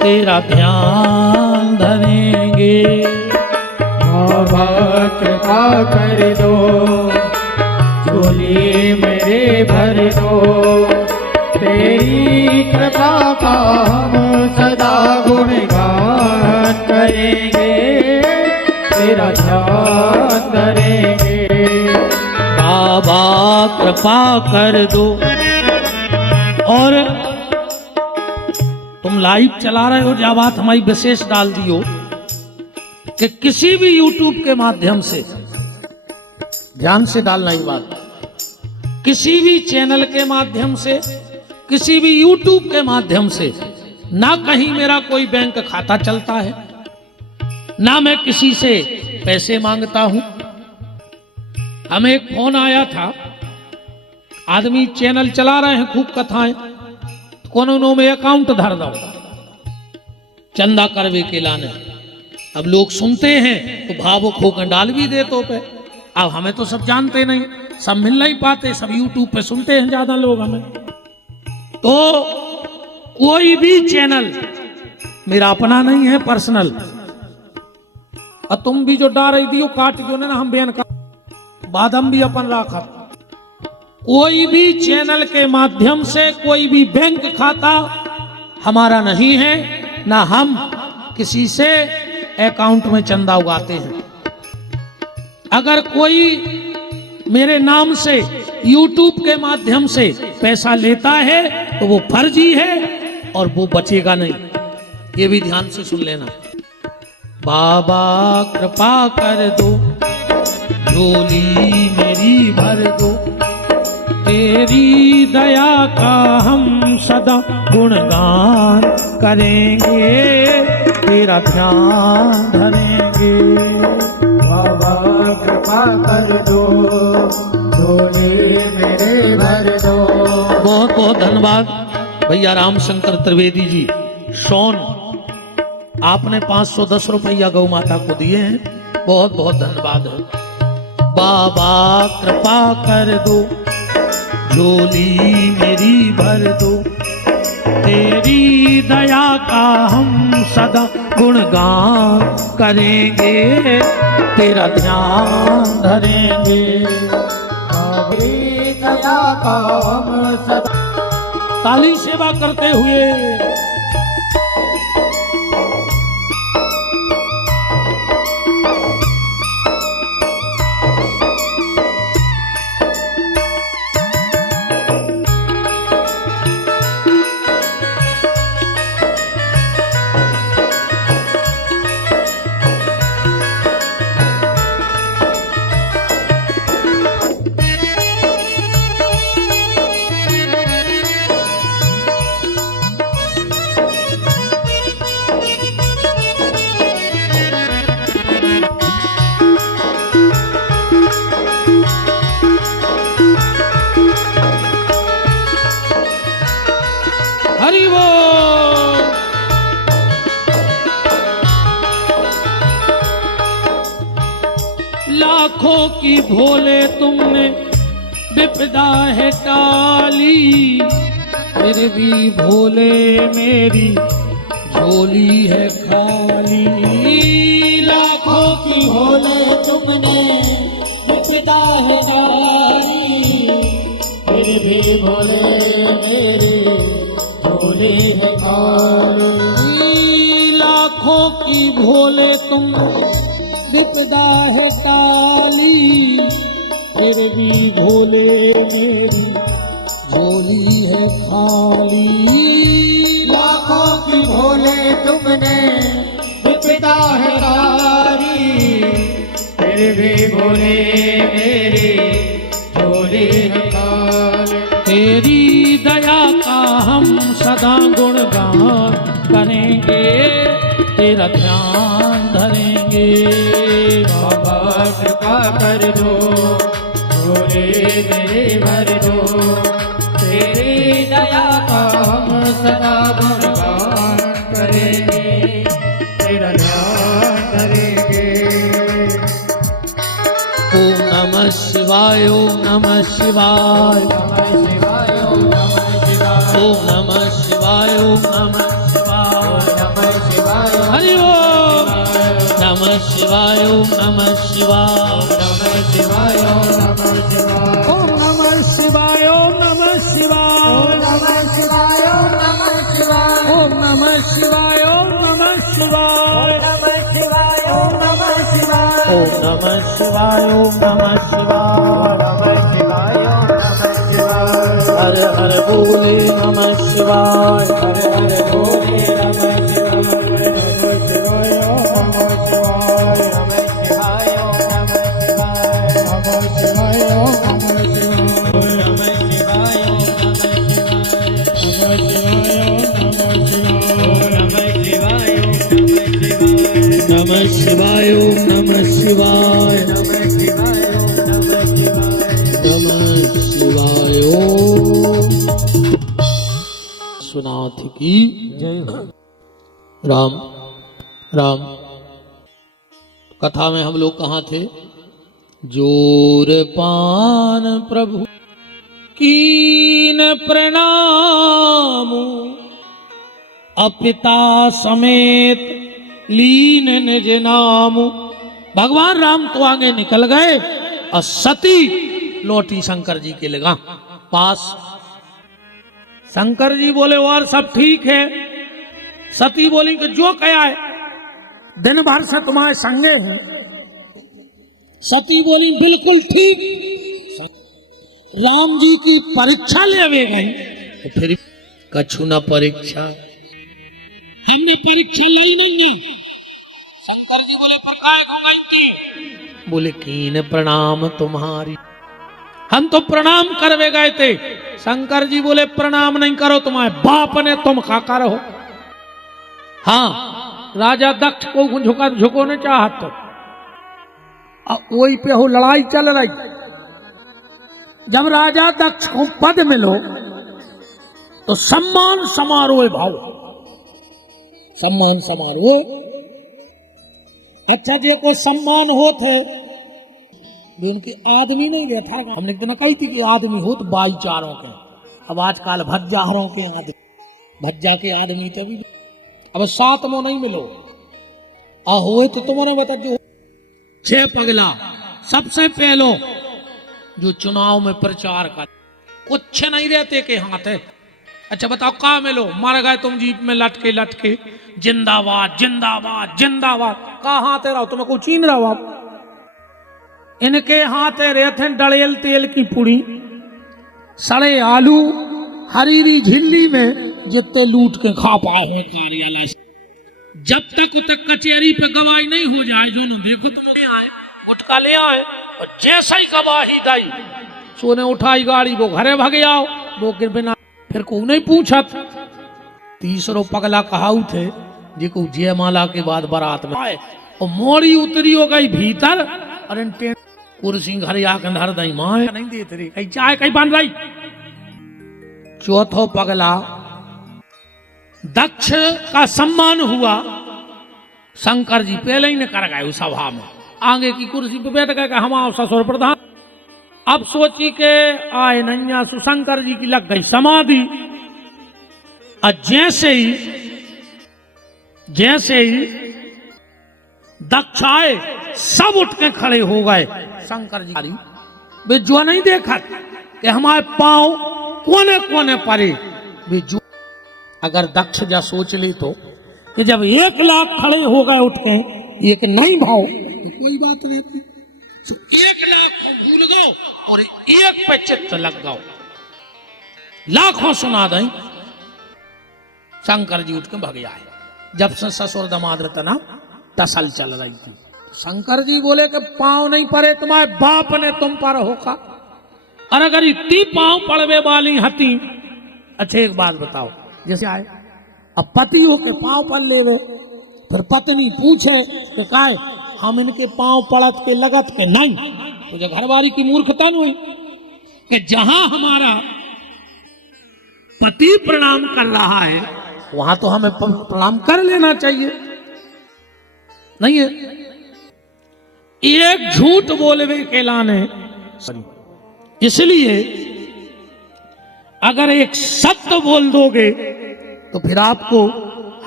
तेरा ध्यान धरेंगे। बाबा कृपा कर दो, झोली मेरे भर दो, तेरी कृपा का हम सदा गुणगान करेंगे, तेरा ध्यान धरेंगे। बाबा कृपा कर दो। और तुम लाइव चला रहे हो, जो बात हमारी विशेष डाल दियो कि किसी भी YouTube के माध्यम से, ध्यान से डालना ही बात, किसी भी चैनल के माध्यम से, किसी भी YouTube के माध्यम से, ना कहीं मेरा कोई बैंक खाता चलता है, ना मैं किसी से पैसे मांगता हूं। हमें एक फोन आया था, आदमी चैनल चला रहे हैं, खूब कथाएं, कोनो में अकाउंट धर दो, चंदा करवे के लाने। अब लोग सुनते हैं तो भावुक होकर डाल भी दे तो पे। अब हमें तो सब जानते नहीं, सब मिल नहीं पाते, सब YouTube पे सुनते हैं ज्यादा लोग हमें। तो कोई भी चैनल मेरा अपना नहीं है, पर्सनल, और तुम भी जो डा रही दियो काट दो ना, हम बयान का बाद हम भी अपन राखा। कोई भी चैनल के माध्यम से कोई भी बैंक खाता हमारा नहीं है, ना हम किसी से अकाउंट में चंदा उगाते हैं। अगर कोई मेरे नाम से YouTube के माध्यम से पैसा लेता है तो वो फर्जी है और वो बचेगा नहीं, ये भी ध्यान से सुन लेना। बाबा कृपा कर दो, झोली मेरी भर दो, तेरी दया का हम सदा गुणगान करेंगे, तेरा ध्यान धरेंगे। बाबा कृपा कर दो, झोली मेरे भर दो। बहुत बहुत धन्यवाद। धन्यवाद भैया रामशंकर त्रिवेदी जी सोन, आपने 510 रुपया गौ माता को दिए हैं, बहुत बहुत धन्यवाद है। बाबा कृपा कर दो, झोली मेरी भर दो, तेरी दया का हम सदा गुणगान करेंगे, तेरा ध्यान धरेंगे। तेरी दया का हम सदा। ताली सेवा करते हुए हरि बोल। लाखों की भोले तुमने विपदा है टाली, फिर भी भोले मेरी झोली है खाली। लाखों की भोले तुमने विपदा है डाली, फिर भी भोले मेरे झोली है खाली। लाखों की भोले तुम विपदा है टाली, फिर भी भोले मेरी झोली है खाली। लाखों की भोले तुमने विपदा है डाली, फिर भी भोले मेरे झोली है खाली। तेरी दया का हम सदा गुणगान करेंगे, तेरा ध्यान धरेंगे। बाबा कृपा कर दो, झोले मेरे भर दो, तेरी दया का हम सदा गुणगान करेंगे, तेरा ध्यान करेंगे। ओम नमः शिवाय, ओम नमः शिवाय, नमः शिवाय, ओम नमः शिवाय, ओम नमः शिवाय, ओम नमः शिवाय, नमः शिवाय, हरि ओम नमः शिवाय, ओम नमः शिवाय, नमः शिवाय, नमः शिवाय, ओम नमः शिवाय, ओम नमः शिवाय, नमः शिवाय, नमः शिवाय, ओम नमः शिवाय, ओम नमः शिवाय, नमः शिवाय, नमः शिवाय, ओम नमः शिवाय, ओम नमः शिवाय, नमः शिवाय, नमः शिवाय, हर हर बोले नमः शिवाय, हर हर बोले नमः शिवाय, नमः शिवाय, नमः शिवाय, नमः शिवाय, नमः शिवाय, नमः शिवाय, नमः शिवाय, नमः शिवाय, नमः शिवाय, नमः शिवाय, ओम नमः शिवाय, नमः शिवाय, नमः शिवाय, नमः शिवाय, ओम सुनाथ की जय हो। राम राम। कथा में हम लोग कहाँ थे? जोर पान प्रभु कीन प्रणाम, अपिता समेत लीन निज नाम। भगवान राम तो आगे निकल गए और सती लौटी शंकर जी के लगा पास। शंकर जी बोले और सब ठीक है। सती बोली कि जो कया है दिन भर से तुम्हारे संगे हैं। सती बोली बिल्कुल ठीक। राम जी की परीक्षा ले गई तो फिर कछु न परीक्षा, हमने परीक्षा ली नहीं। शंकर जी बोले पर काय खो गई थी? बोले कीन प्रणाम तुम्हारी, हम तो प्रणाम करवे गए थे। शंकर जी बोले प्रणाम नहीं करो, तुम्हारे बाप ने तुम खाकर हो। हाँ, राजा दक्ष को झुको न चाहत तो वही पे हो लड़ाई चल रही। जब राजा दक्ष को पद मिलो तो सम्मान समारोह भाव, सम्मान समारोह। अच्छा जे को सम्मान होत है भी उनके आदमी नहीं गया था, हमने तो ना कही थी कि आदमी होत भाईचारों के। अब आजकल भज्जाहारों के आदमी, भज्जा के आदमी तो भी अब साथ में नहीं मिलो आ हुए तो तुम्हारे बता जो 6 पगला सबसे पहलो जो चुनाव में प्रचार कर कुछ नहीं रहते के हाथ है। अच्छा बताओ कहाँ मिलो, मर गए तुम जीप में लटके लटके, जिंदाबाद जिंदाबाद जिंदाबाद, कहाँ हाथे रहो, तुम्हें को चीन रहो आप। इनके हाथे रहते डड़ेल तेल की पुड़ी, सड़े आलू, हरीरी झिल्ली में जितने लूट के खा पाए हो कार्यालय। जब तक कचहरी पे गवाही नहीं हो जाए, जो न देखो तुम आए गुटका ले आए और जैसा ही गवाही दाई सोने उठाई गाड़ी, वो घरे भगे आओ, वो बिना फिर को नहीं पूछा। तीसरो पगला कहाऊ थे जिको जयमाला के बाद बारात में आए और मोड़ी उतरी हो गई भीतर, अरे कुर्सी घर आकर धर दई माँ नहीं देते रे, कहीं चाय कहीं बन रही। चौथो पगला दक्ष का सम्मान हुआ, शंकर जी पहले ही ने कर गए उस सभा में, आगे की कुर्सी पे बैठ गए हम आओ ससुर प्रधान। अब सोची के आए नैया सुशंकर जी की लग गई समाधि, और जैसे ही दक्ष आए सब उठ के खड़े हो गए। शंकर जी वे जो नहीं देखा कि हमारे पांव कोने कोने पड़े, वे जो अगर दक्ष जा सोच ले तो कि जब 1 लाख खड़े हो गए उठ के, एक नहीं भाव तो कोई बात नहीं थी, 1 लाख को भूल गो और एक पे चित्त लग गो, लाखों सुना दें। शंकर जी उठ के भग आए। जब से ससुर दमाद रतना टसल चल रही थी, शंकर जी बोले कि पांव नहीं पड़े तुम्हारे बाप ने तुम पर होका, और अगर इतनी पांव पड़वे वाली हती। अच्छा एक बात बताओ, जैसे आए अब पति हो के पांव पड़ लेवे, फिर पत्नी पूछे कि काहे हम इनके पांव पड़त के लगत के नहीं, तो जो घरवाली की मूर्खता हुई कि जहां हमारा पति प्रणाम कर रहा है वहां तो हमें प्रणाम कर लेना चाहिए, नहीं है। एक झूठ बोलवे के लाने, इसलिए अगर एक सत्य बोल दोगे तो फिर आपको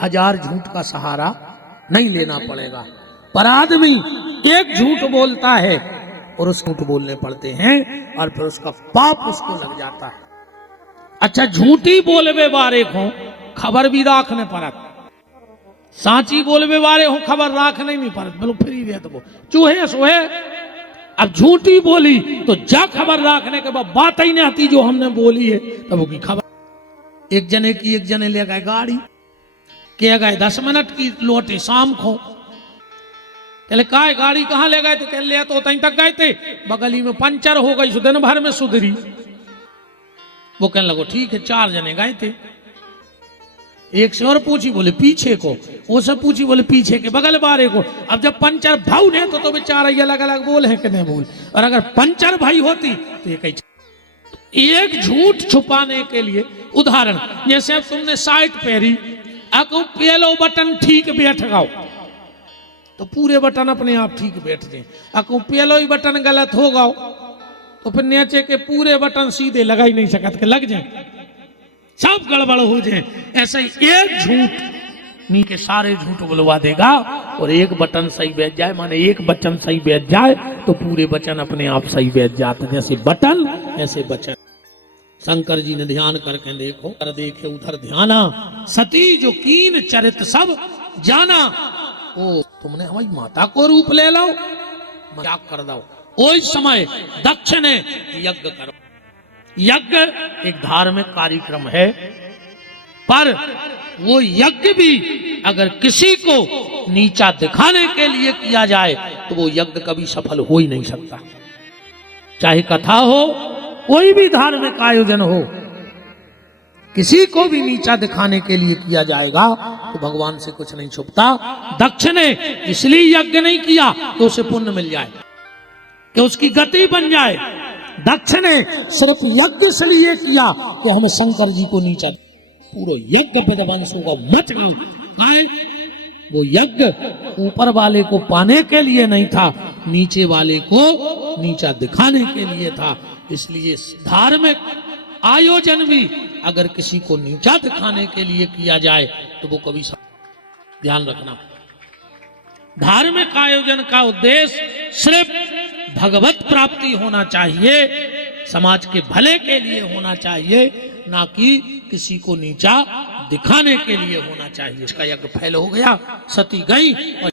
1000 झूठ का सहारा नहीं लेना पड़ेगा। पर आदमी एक झूठ बोलता है और उस झूठ बोलने पड़ते हैं और फिर उसका पाप उसको लग जाता है। अच्छा झूठी बोलवे वारे को खबर भी राखने पड़त, सांची बोलवे वारे हो खबर राखने नहीं पड़त, बोलो फ्री रहे तो वो चूहे सोहे। अब झूठी बोली तो जा खबर राखने के बाद बात ही नहीं आती जो हमने बोली है, तब की खबर। एक जने ले गए गाड़ी, के गए 10 मिनट की लौटे शाम को, कहले काय गाड़ी कहाँ ले गए थे, कह ले तो तहीं तक गए थे, बगली में पंचर हो गई, दिन भर में सुधरी। वो कहने लगो ठीक है, 4 जने गए थे। एक से और पूछी, बोले पीछे को, वो सब पूछी, बोले पीछे के बगल बारे को। अब जब पंचर भाऊ ने तो बेचारा अलग अलग बोल है कि नहीं बोल, और अगर पंचर भाई होती तो एक झूठ छुपाने के लिए, उदाहरण जैसे अब तुमने साइट पहरी, अको पहलो बटन ठीक बैठ गाओ तो पूरे बटन अपने आप ठीक बैठ जाए, अको पहलो ही बटन गलत हो गाओ तो फिर नीचे के पूरे बटन सीधे लगा ही नहीं सकत के लग जाए, सब गड़बड़ हो जाए। ऐसा ही एक झूठ नी के सारे झूठ बुलवा देगा, और एक बटन सही बैठ जाए, माने एक बटन सही बैठ जाए तो पूरे बटन अपने आप सही बैठ जाते। जैसे बटन ऐसे बचन। शंकर जी ने ध्यान करके देखो, कर देखे उधर ध्याना, सती जो कीन चरित सब जाना। ओ तुमने हमारी माता को रूप ले लो, मजाक कर दो। उस समय दक्ष ने यज्ञ करो। यज्ञ एक धार्मिक कार्यक्रम है, पर वो यज्ञ भी अगर किसी को नीचा दिखाने के लिए किया जाए तो वो यज्ञ कभी सफल हो ही नहीं सकता। चाहे कथा हो, कोई भी धार्मिक आयोजन हो, किसी को भी नीचा दिखाने के लिए किया जाएगा तो भगवान से कुछ नहीं छुपता। दक्ष ने इसलिए यज्ञ नहीं किया कि उसे पुण्य मिल जाए, कि उसकी गति बन जाए। दक्ष ने सिर्फ यज्ञ इसलिए किया कि हमें शंकर जी को नीचा पूरा यज्ञ विध्वंसों का मच गया। काहे? वो यज्ञ ऊपर वाले को पाने के लिए नहीं था, नीचे वाले को नीचा दिखाने के लिए था। इसलिए धार्मिक आयोजन भी अगर किसी को नीचा दिखाने के लिए किया जाए तो वो कभी ध्यान रखना, धार्मिक आयोजन का उद्देश्य सिर्फ भगवत प्राप्ति होना चाहिए, समाज के भले के लिए होना चाहिए, ना कि किसी को नीचा दिखाने के लिए होना चाहिए। इसका यज्ञ फैल हो गया, सती गई और